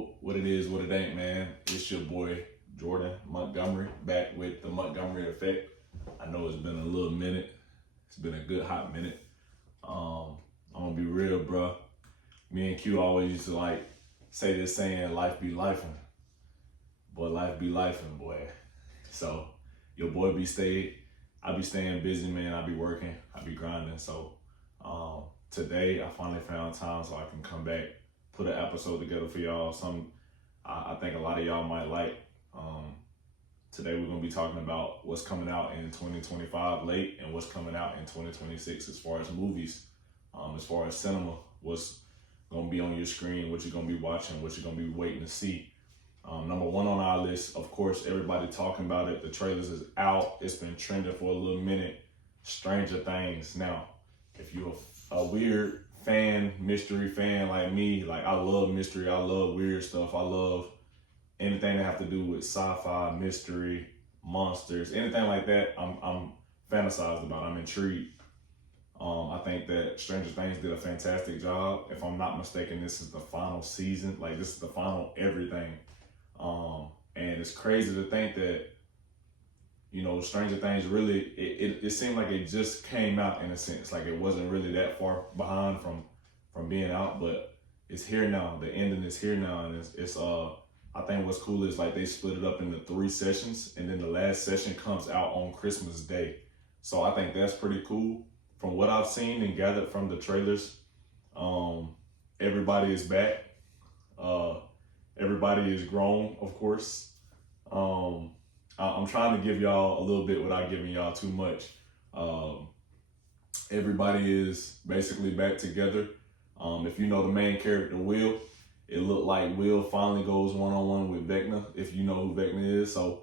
Yo, what it is, what it ain't, man. It's your boy, Jordan Montgomery, back with the Montgomery Effect. I know it's been a little minute. It's been a good hot minute. I'm gonna be real, bro. Me and Q always used to say this saying, life be lifing. Boy, life be lifing, boy. So your boy I be staying busy, man. I be working, I be grinding. So today I finally found time so I can come back, put an episode together for y'all. I think a lot of y'all might like. Today we're gonna be talking about what's coming out in 2025 late and what's coming out in 2026 as far as movies, as far as cinema, what's gonna be on your screen, what you're gonna be watching, what you're gonna be waiting to see. Number one on our list, of course, everybody talking about it. The trailers is out. It's been trending for a little minute. Stranger Things. Now, if you're a weird fan, mystery fan like me, I love mystery, I love weird stuff, I love anything that have to do with sci-fi, mystery, monsters, anything like that, I'm fantasized about. I'm intrigued. I think that Stranger Things did a fantastic job. If I'm not mistaken, this is the final season. This is the final everything. And it's crazy to think that, Stranger Things really, it seemed like it just came out in a sense. It wasn't really that far behind from being out, but it's here now. The ending is here now. And it's I think what's cool is they split it up into 3 sessions, and then the last session comes out on Christmas Day. So I think that's pretty cool. From what I've seen and gathered from the trailers, everybody is back. Everybody is grown, of course. I'm trying to give y'all a little bit without giving y'all too much. Everybody is basically back together. If you know the main character, Will, it looked like Will finally goes one-on-one with Vecna, if you know who Vecna is. So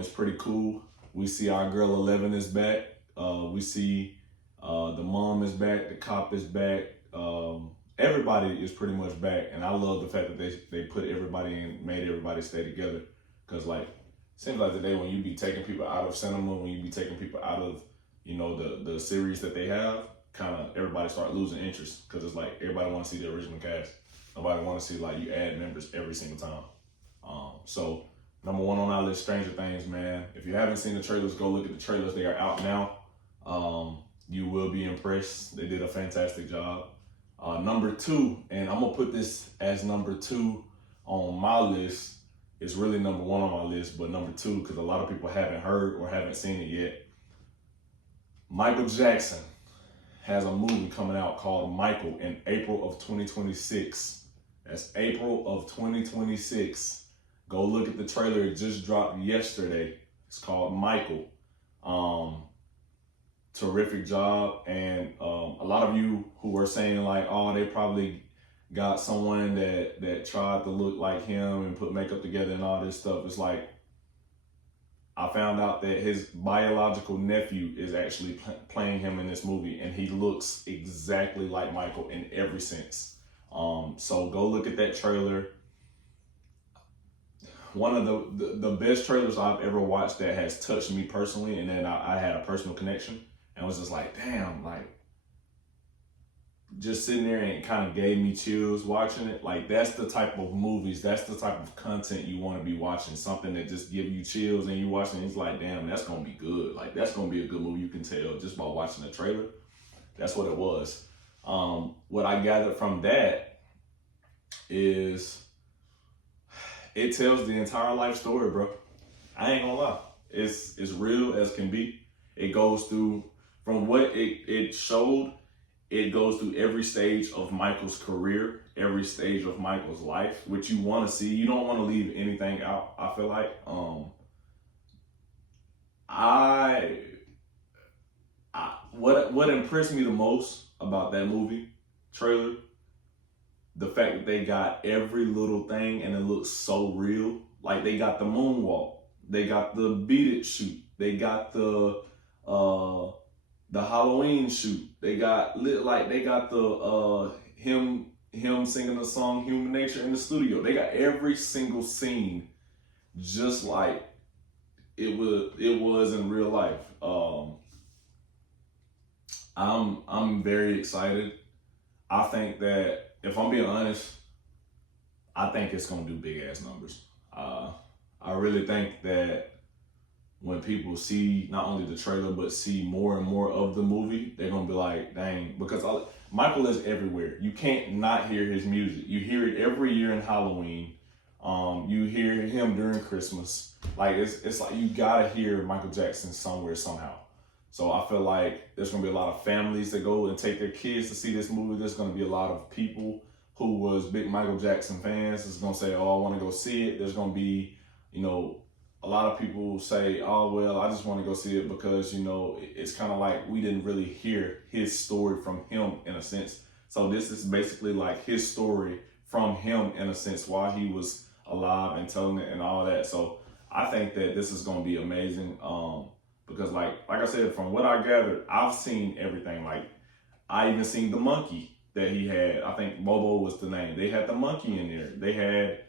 it's pretty cool. We see our girl 11 is back. We see the mom is back, the cop is back. Everybody is pretty much back, and I love the fact that they put everybody in, made everybody stay together. Because seems like today when you be taking people out of cinema, when you be taking people out of the series that they have, kind of everybody start losing interest, because it's everybody want to see the original cast. Nobody want to see you add members every single time. So number one on our list, Stranger Things, man. If you haven't seen the trailers, go look at the trailers. They are out now. You will be impressed. They did a fantastic job. Number 2, and I'm gonna put this as number 2 on my list. It's really number 1 on my list, but number 2 because a lot of people haven't heard or haven't seen it yet. Michael Jackson has a movie coming out called Michael in April of 2026. That's April of 2026. Go look at the trailer. It just dropped yesterday. It's called Michael. Terrific job. And a lot of you who were saying oh, they probably got someone that tried to look like him and put makeup together and all this stuff. It's I found out that his biological nephew is actually playing him in this movie, and he looks exactly like Michael in every sense. So go look at that trailer. One of the best trailers I've ever watched that has touched me personally, and then I had a personal connection, and was just damn, just sitting there, and it kind of gave me chills watching it. That's the type of movies, that's the type of content you want to be watching. Something that just give you chills, and you watching it, it's damn, that's gonna be good. That's gonna be a good movie. You can tell just by watching the trailer. That's what it was. What I gathered from that is it tells the entire life story, bro. I ain't gonna lie. It's real as can be. It goes through, from what it showed, it goes through every stage of Michael's career, every stage of Michael's life, which you want to see. You don't want to leave anything out, I feel like. What impressed me the most about that movie trailer, the fact that they got every little thing and it looks so real. They got the moonwalk, they got the Beat It shoot, they got the Halloween shoot, they got the him singing the song Human Nature in the studio. They got every single scene just like it was in real life. I'm very excited. I think that, if I'm being honest, I think it's gonna do big ass numbers. I really think that when people see not only the trailer but see more and more of the movie, they're gonna be like, dang, because Michael is everywhere. You can't not hear his music. You hear it every year in Halloween. You hear him during Christmas. Like it's like you gotta hear Michael Jackson somewhere somehow. So I feel like there's gonna be a lot of families that go and take their kids to see this movie. There's gonna be a lot of people who was big Michael Jackson fans that's gonna say, oh, I wanna go see it. There's gonna be, a lot of people say, oh, well, I just wanna go see it because, it's kind of like we didn't really hear his story from him in a sense. So this is basically like his story from him in a sense while he was alive and telling it and all that. So I think that this is gonna be amazing. Because like I said, from what I gathered, I've seen everything. Like I even seen the monkey that he had. I think Bobo was the name. They had the monkey in there. They had,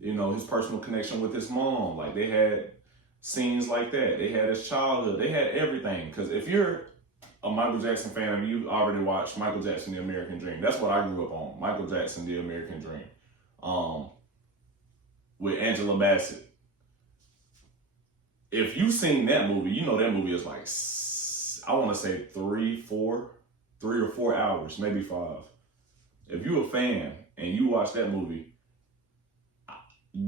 his personal connection with his mom. Like they had scenes like that. They had his childhood. They had everything. Because if you're a Michael Jackson fan, you already watched Michael Jackson, The American Dream. That's what I grew up on. Michael Jackson, The American Dream. With Angela Bassett. If you've seen that movie, you know that movie is like, I want to say 3 or 4 hours, maybe 5. If you're a fan and you watch that movie,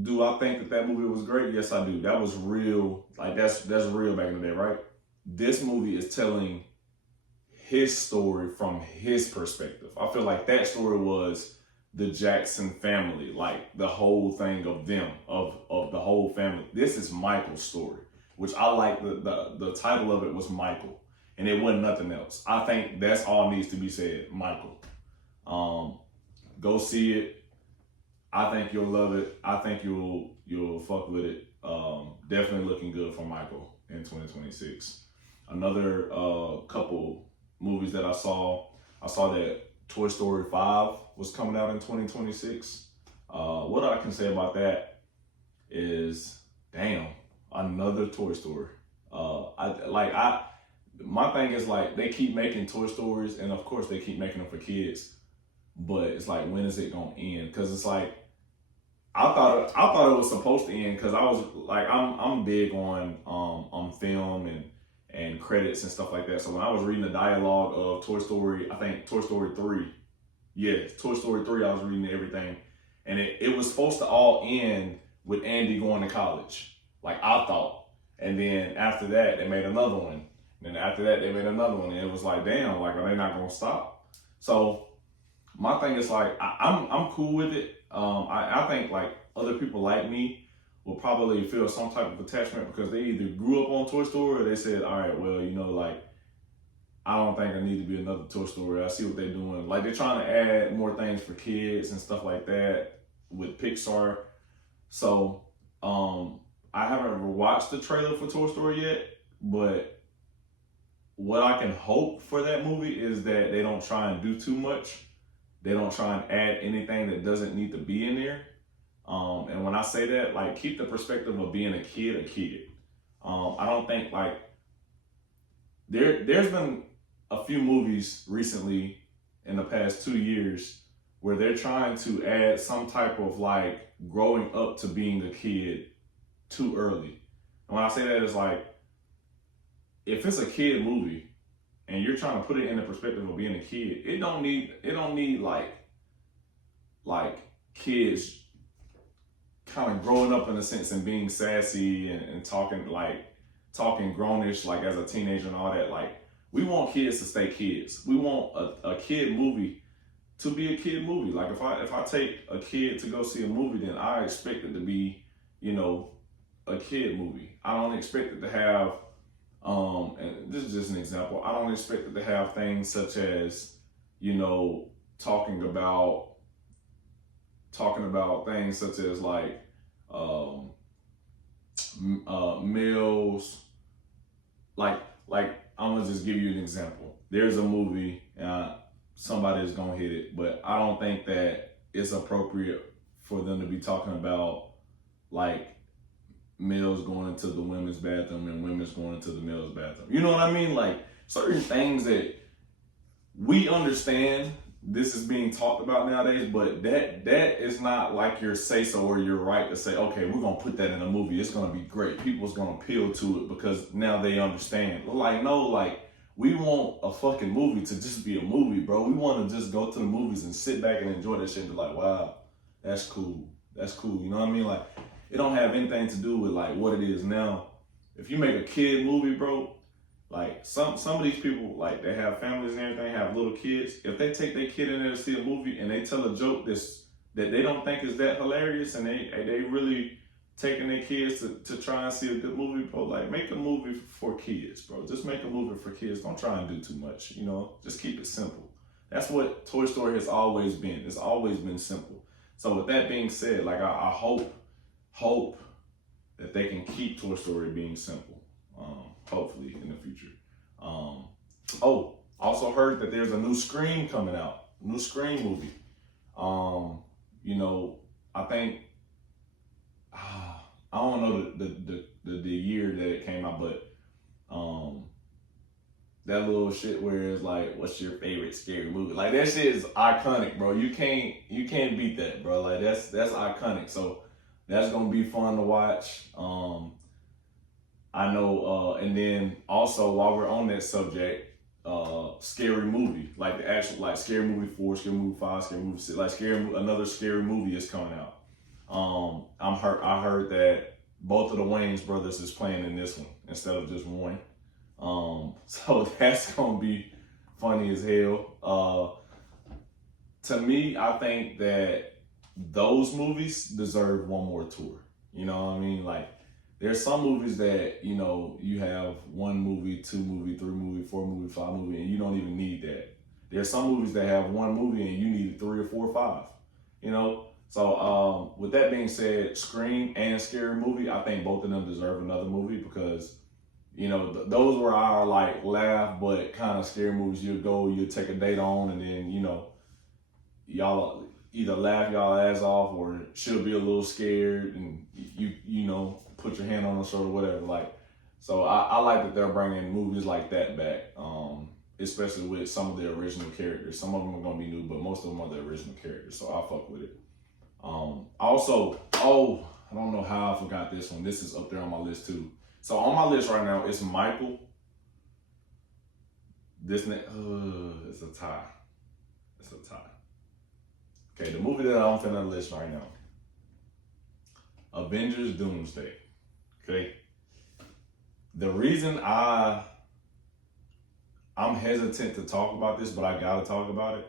do I think that movie was great? Yes, I do. That was real. Like that's real back in the day, right? This movie is telling his story from his perspective. I feel like that story was the Jackson family, like the whole thing of them, of the whole family. This is Michael's story, which I like. The title of it was Michael, and it wasn't nothing else. I think that's all needs to be said, Michael. Go see it. I think you'll love it. I think you'll fuck with it. Definitely looking good for Michael in 2026. Another couple movies that I saw that Toy Story 5 was coming out in 2026. What I can say about that is, damn, another Toy Story. My thing is like they keep making Toy Stories, and of course they keep making them for kids. But it's like, when is it gonna end? Because it's like I thought it was supposed to end because I was like I'm big on film and credits and stuff like that. So when I was reading the dialogue of Toy Story, I think Toy Story 3, Toy Story 3, I was reading everything, and it was supposed to all end with Andy going to college, like I thought. And then after that, they made another one. And then after that, they made another one, and it was like, damn, like are they not gonna stop? So my thing is like I'm cool with it. I think like other people like me will probably feel some type of attachment because they either grew up on Toy Story or they said, all right, well, like I don't think I need to be another Toy Story. I see what they're doing. Like they're trying to add more things for kids and stuff like that with Pixar. So I haven't ever watched the trailer for Toy Story yet, but what I can hope for that movie is that they don't try and do too much. They don't try and add anything that doesn't need to be in there. And when I say that, like, keep the perspective of being a kid. I don't think like there's been a few movies recently in the past 2 years where they're trying to add some type of like growing up to being a kid too early. And when I say that, it's like, if it's a kid movie and you're trying to put it in the perspective of being a kid, it don't need like kids kind of growing up in a sense and being sassy and talking grownish like as a teenager and all that. Like, we want kids to stay kids. We want a kid movie to be a kid movie. Like if I take a kid to go see a movie, then I expect it to be, a kid movie. I don't expect it to have and this is just an example. I don't expect it to have things such as, talking about things such as like meals. Like I'm gonna just give you an example. There's a movie, somebody's gonna hit it, but I don't think that it's appropriate for them to be talking about like males going into the women's bathroom and women's going into the male's bathroom. You know what I mean? Like certain things that we understand this is being talked about nowadays, but that is not like your say so or your right to say, okay, we're gonna put that in a movie. It's gonna be great. People's gonna appeal to it because now they understand. Like, no, like we want a fucking movie to just be a movie, bro. We want to just go to the movies and sit back and enjoy that shit and be like, wow, that's cool. That's cool. You know what I mean? Like, it don't have anything to do with like what it is now. If you make a kid movie, bro, like some of these people, like they have families and everything, have little kids. If they take their kid in there to see a movie and they tell a joke that they don't think is that hilarious, and they really taking their kids to try and see a good movie, bro, like make a movie for kids, bro. Just make a movie for kids. Don't try and do too much, you know. Just keep it simple. That's what Toy Story has always been. It's always been simple. So with that being said, like I hope that they can keep Toy Story being simple. Hopefully in the future. Oh, also heard that there's a new Scream coming out. New Scream movie. You know, I think I don't know the year that it came out, but that little shit where it's like, what's your favorite scary movie? Like that shit is iconic, bro. You can't beat that, bro. Like that's iconic. So that's gonna be fun to watch. I know, and then also while we're on that subject, scary movie, like the actual, like Scary Movie 4, Scary Movie 5, Scary Movie 6, like another scary movie is coming out. I heard that both of the Wayans brothers is playing in this one instead of just one. So that's gonna be funny as hell. To me, I think that those movies deserve one more tour. You know what I mean? Like, there's some movies that, you know, you have 1 movie, 2 movie, 3 movie, 4 movie, 5 movie, and you don't even need that. There's some movies that have 1 movie and you need 3 or 4 or 5, you know? So with that being said, Scream and Scary Movie, I think both of them deserve another movie because, you know, those were our like laugh but kind of scary movies. You'll take a date on, and then, you know, y'all either laugh y'all ass off or she'll be a little scared and you know, put your hand on her shoulder, whatever. Like, so I like that they're bringing movies like that back, especially with some of the original characters. Some of them are gonna be new, but most of them are the original characters, so I fuck with it. Also, oh, I don't know how I forgot this one. This is up there on my list too. So on my list right now, it's Michael. It's a tie. It's a tie. Okay, the movie that I'm finna list right now, Avengers Doomsday. Okay. The reason I'm hesitant to talk about this, but I gotta talk about it,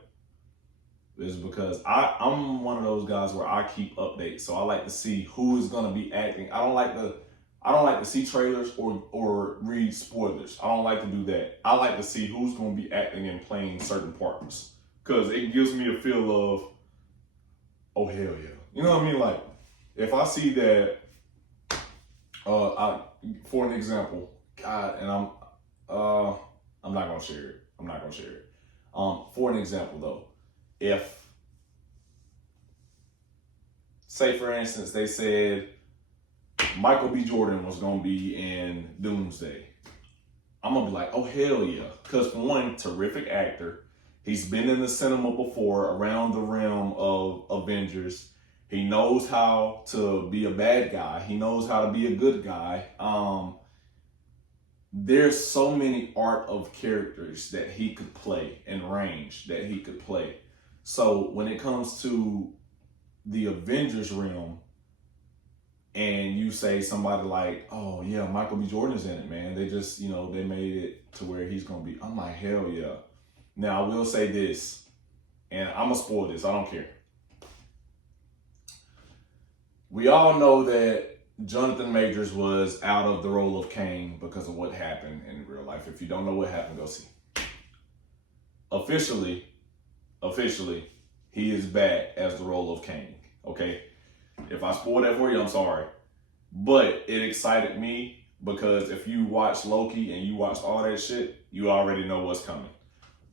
is because I'm one of those guys where I keep updates. So I like to see who is gonna be acting. I don't like to see trailers or read spoilers. I don't like to do that. I like to see who's gonna be acting and playing certain parts, because it gives me a feel of, oh hell yeah. You know what I mean? Like, if I see that, for an example, God, and I'm not gonna share it. I'm not gonna share it. For an example though, if, say for instance, they said Michael B. Jordan was gonna be in Doomsday, I'm gonna be like, oh hell yeah. Because for one, terrific actor. He's been in the cinema before around the realm of Avengers. He knows how to be a bad guy. He knows how to be a good guy. There's so many art of characters that he could play and range that he could play. So when it comes to the Avengers realm, and you say somebody like, oh yeah, Michael B. Jordan's in it, man. They just, you know, they made it to where he's gonna be. I'm like, hell yeah. Now I will say this, and I'm gonna spoil this, I don't care. We all know that Jonathan Majors was out of the role of Kang because of what happened in real life. If you don't know what happened, go see. Officially, he is back as the role of Kang, okay? If I spoiled that for you, I'm sorry. But it excited me because if you watch Loki and you watched all that shit, you already know what's coming.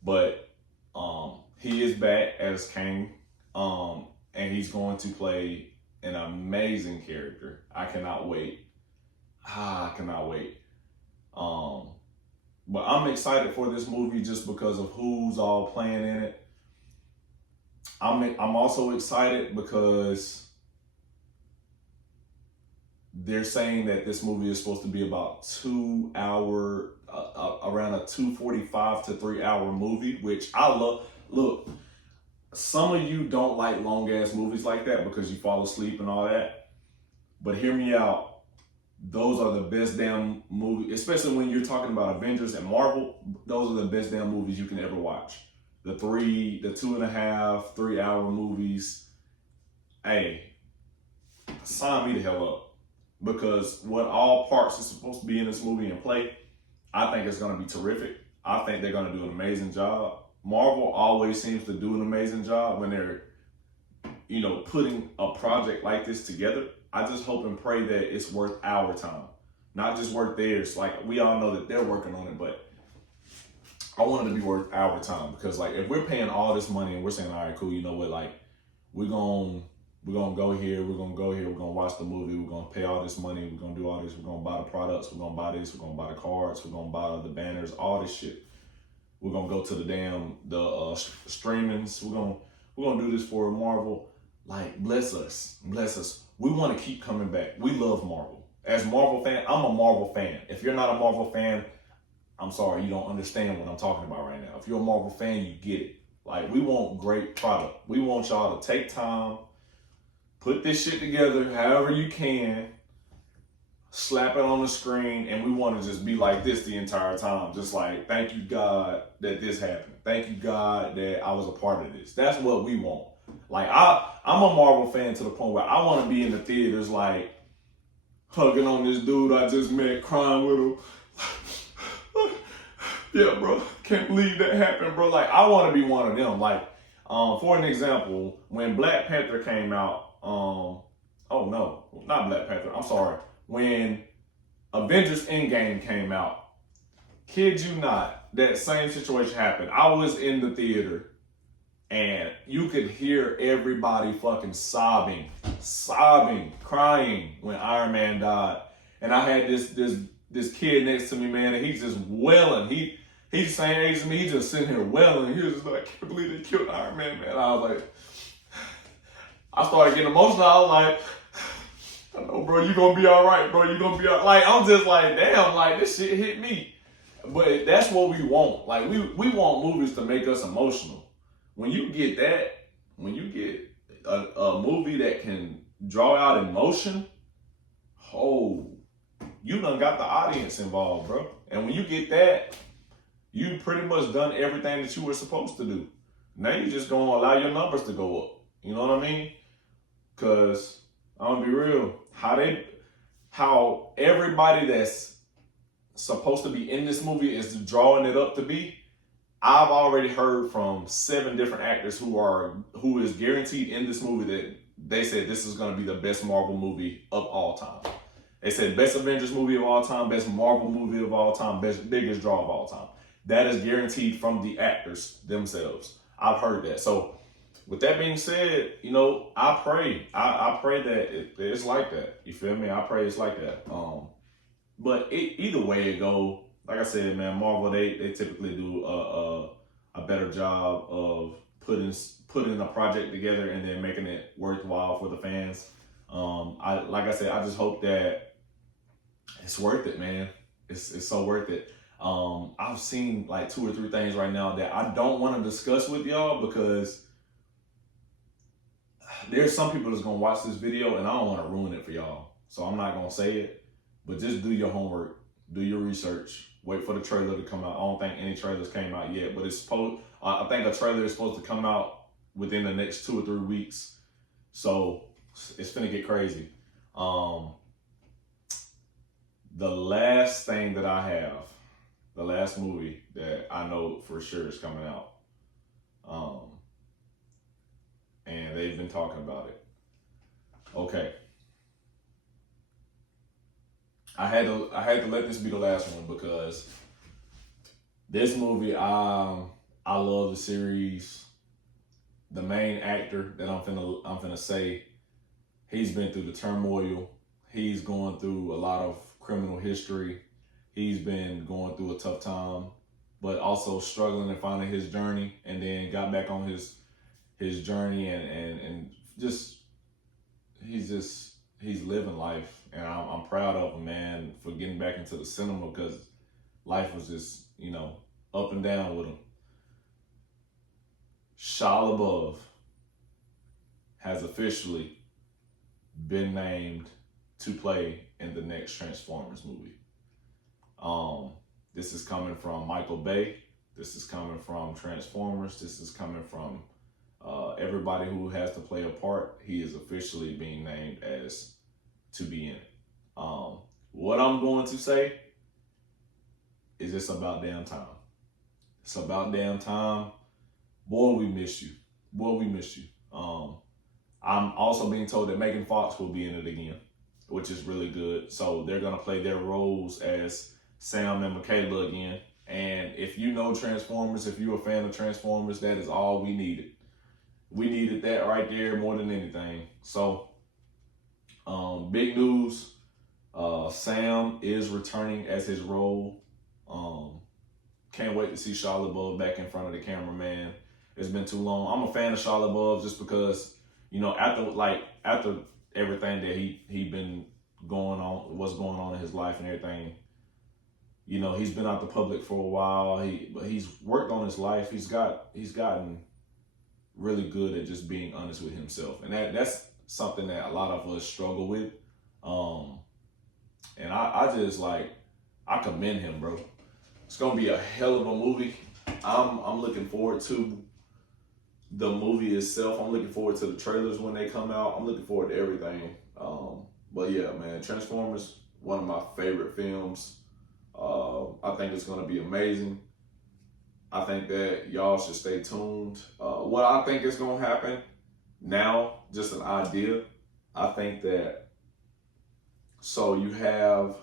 But he is back as Kang, and he's going to play an amazing character. I cannot wait. I cannot wait. But I'm excited for this movie just because of who's all playing in it. I'm also excited because they're saying that this movie is supposed to be about 2 hour, around a 2:45 to 3 hour movie, which I love. Look, some of you don't like long ass movies like that because you fall asleep and all that. But hear me out. Those are the best damn movies, especially when you're talking about Avengers and Marvel. Those are the best damn movies you can ever watch. The 2.5, 3 hour movies. Hey, sign me the hell up. Because what all parts is supposed to be in this movie and play, I think it's going to be terrific. I think they're going to do an amazing job. Marvel always seems to do an amazing job when they're, putting a project like this together. I just hope and pray that it's worth our time, not just worth theirs. Like, we all know that they're working on it, but I want it to be worth our time, because like, if we're paying all this money and we're saying, all right, cool, you know what, like, we're gonna go here, we're gonna watch the movie, we're gonna pay all this money, we're gonna do all this, we're gonna buy the products, we're gonna buy this, we're gonna buy the cards, we're gonna buy the banners, all this shit. We're gonna go to the streamings. We're gonna do this for Marvel. Like, bless us. We want to keep coming back. We love Marvel. As Marvel fan, I'm a Marvel fan. If you're not a Marvel fan, I'm sorry, you don't understand what I'm talking about right now. If you're a Marvel fan, you get it. Like, we want great product. We want y'all to take time, put this shit together however you can, slap it on the screen, and we want to just be like this the entire time. Just like, thank you, God, that this happened. Thank you, God, that I was a part of this. That's what we want. Like, I'm a Marvel fan to the point where I want to be in the theaters, like, hugging on this dude I just met, crying with him. Yeah, bro, can't believe that happened, bro. Like, I want to be one of them. Like, for an example, when Black Panther came out, oh no, not Black Panther, I'm sorry. When Avengers Endgame came out, kid you not, that same situation happened. I was in the theater and you could hear everybody fucking sobbing, crying when Iron Man died. And I had this kid next to me, man, and he's just wailing. He's the same age as me. He's just sitting here wailing. He was just like, I can't believe they killed Iron Man, man. I was like, I started getting emotional. I was like, I know, bro, you gonna be all right, bro. You gonna be all right. Like, I'm just like, damn, like, this shit hit me. But that's what we want. Like, we want movies to make us emotional. When you get that, when you get a movie that can draw out emotion, oh, you done got the audience involved, bro. And when you get that, you pretty much done everything that you were supposed to do. Now you just gonna allow your numbers to go up. You know what I mean? Because I'm gonna be real, how everybody that's supposed to be in this movie is drawing it up to be. I've already heard from 7 different actors who is guaranteed in this movie that they said this is gonna be the best Marvel movie of all time. They said best Avengers movie of all time, best Marvel movie of all time, biggest draw of all time. That is guaranteed from the actors themselves. I've heard that. So with that being said, I pray that it's like that. You feel me? I pray it's like that. But either way it go, like I said, man, Marvel, they typically do a better job of putting a project together and then making it worthwhile for the fans. Like I said, I just hope that it's worth it, man. It's so worth it. I've seen like 2 or 3 things right now that I don't want to discuss with y'all because there's some people that's gonna watch this video and I don't want to ruin it for y'all. So I'm not gonna say it, but just do your homework, do your research, wait for the trailer to come out. I don't think any trailers came out yet, but I think a trailer is supposed to come out within the next 2 or 3 weeks. So it's finna get crazy. The last thing that I have, the last movie that I know for sure is coming out, and they've been talking about it. Okay. I had to let this be the last one because this movie, I love the series. The main actor that I'm finna say, he's been through the turmoil. He's going through a lot of criminal history. He's been going through a tough time, but also struggling and finding his journey, and then got back on his his journey and just he's living life, and I'm proud of him, man, for getting back into the cinema because life was just, up and down with him. Shia LaBeouf has officially been named to play in the next Transformers movie. This is coming from Michael Bay. This is coming from Transformers. This is coming from everybody who has to play a part. He is officially being named as to be in it. What I'm going to say is it's about damn time. It's about damn time. Boy, we miss you. Boy, we miss you. I'm also being told that Megan Fox will be in it again, which is really good. So they're going to play their roles as Sam and Michaela again. And if you know Transformers, if you're a fan of Transformers, that is all we needed. We needed that right there more than anything. So, big news. Sam is returning as his role. Can't wait to see Shia LaBeouf back in front of the camera, man. It's been too long. I'm a fan of Shia LaBeouf just because, after everything that he been going on, what's going on in his life and everything, he's been out the public for a while. But he's worked on his life. He's gotten really good at just being honest with himself, and that's something that a lot of us struggle with. And I commend him, bro. It's gonna be a hell of a movie. I'm looking forward to the movie itself. I'm looking forward to the trailers when they come out. I'm looking forward to everything. But yeah, man, Transformers, one of my favorite films. I think it's gonna be amazing. I think that y'all should stay tuned. What I think is gonna happen now, just an idea. I think that, so you have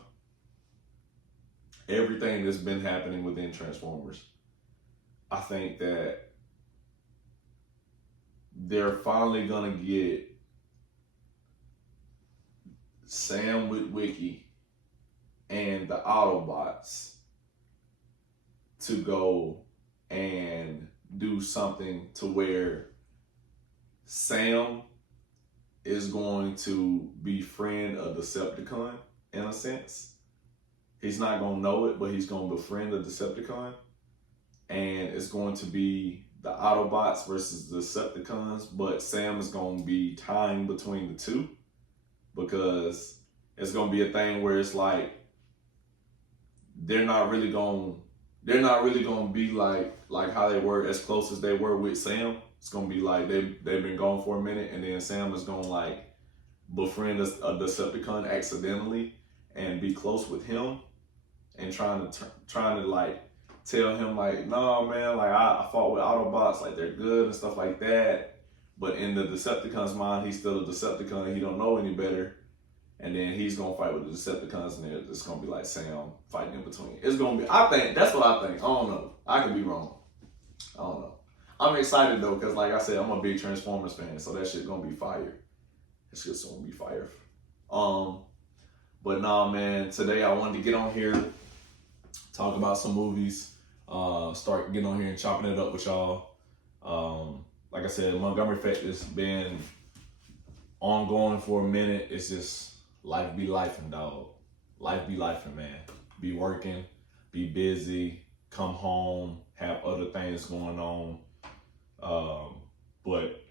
everything that's been happening within Transformers. I think that they're finally gonna get Sam Witwicky and the Autobots to go and do something to where Sam is going to befriend a Decepticon in a sense. He's not going to know it, but he's going to befriend a Decepticon. And it's going to be the Autobots versus the Decepticons, but Sam is going to be tying between the two because it's going to be a thing where it's like they're not really going to be like how they were, as close as they were with Sam. It's going to be like they've been gone for a minute, and then Sam is going to befriend a Decepticon accidentally and be close with him and trying to tell him no, man, I fought with Autobots, they're good and stuff like that. But in the Decepticon's mind, he's still a Decepticon. He don't know any better. And then he's going to fight with the Decepticons, and it's going to be like Sam fighting in between. It's going to be, I think, that's what I think. I don't know. I could be wrong. I don't know. I'm excited, though, because like I said, I'm a big Transformers fan, so that shit's going to be fire. That shit's going to be fire. But nah, man, today I wanted to get on here, talk about some movies, start getting on here and chopping it up with y'all. Like I said, Montgomery Effect has been ongoing for a minute. It's just life be lifing, dog. Life be lifing, man. Be working, be busy, come home, have other things going on. But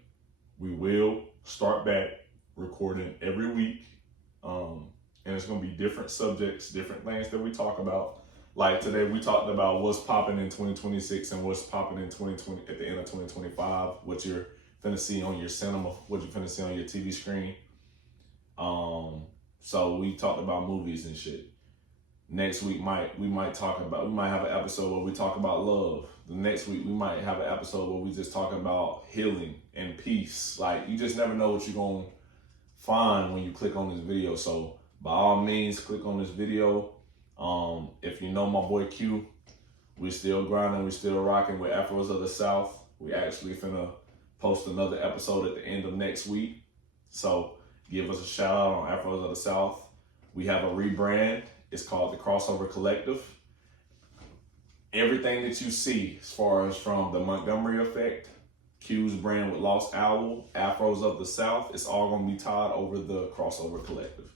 we will start back recording every week. And it's going to be different subjects, different things that we talk about. Like today, we talked about what's popping in 2026 and what's popping in 2020 at the end of 2025, what you're finna see on your cinema, what you're finna see on your TV screen. So we talked about movies and shit. Next week, we might have an episode where we talk about love. The next week, we might have an episode where we just talk about healing and peace. You just never know what you're going to find when you click on this video. So by all means, click on this video. If you know my boy Q, we're still grinding, we're still rocking with Afros of the South. We actually finna post another episode at the end of next week. So give us a shout out on Afros of the South. We have a rebrand. It's called the Crossover Collective. Everything that you see as far as from the Montgomery Effect Q's brand with Lost Owl, Afros of the South. It's all gonna be tied over the Crossover Collective.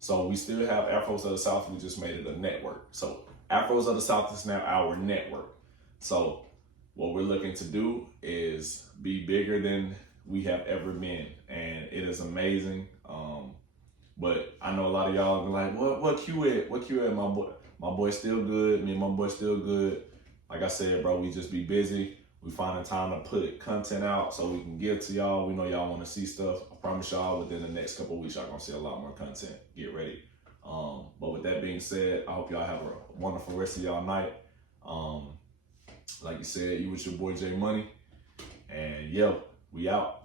So we still have Afros of the South. We just made it a network. So Afros of the South is now our network. So what we're looking to do is be bigger than we have ever been, and it is amazing. But I know a lot of y'all be like, what Q at? What Q at? My boy's still good. Me and my boy still good. Like I said, bro, we just be busy. We finding time to put content out so we can give to y'all. We know y'all want to see stuff. I promise y'all within the next couple of weeks, y'all gonna see a lot more content. Get ready. But with that being said, I hope y'all have a wonderful rest of y'all night. Like you said, you with your boy J Money. And yo, we out.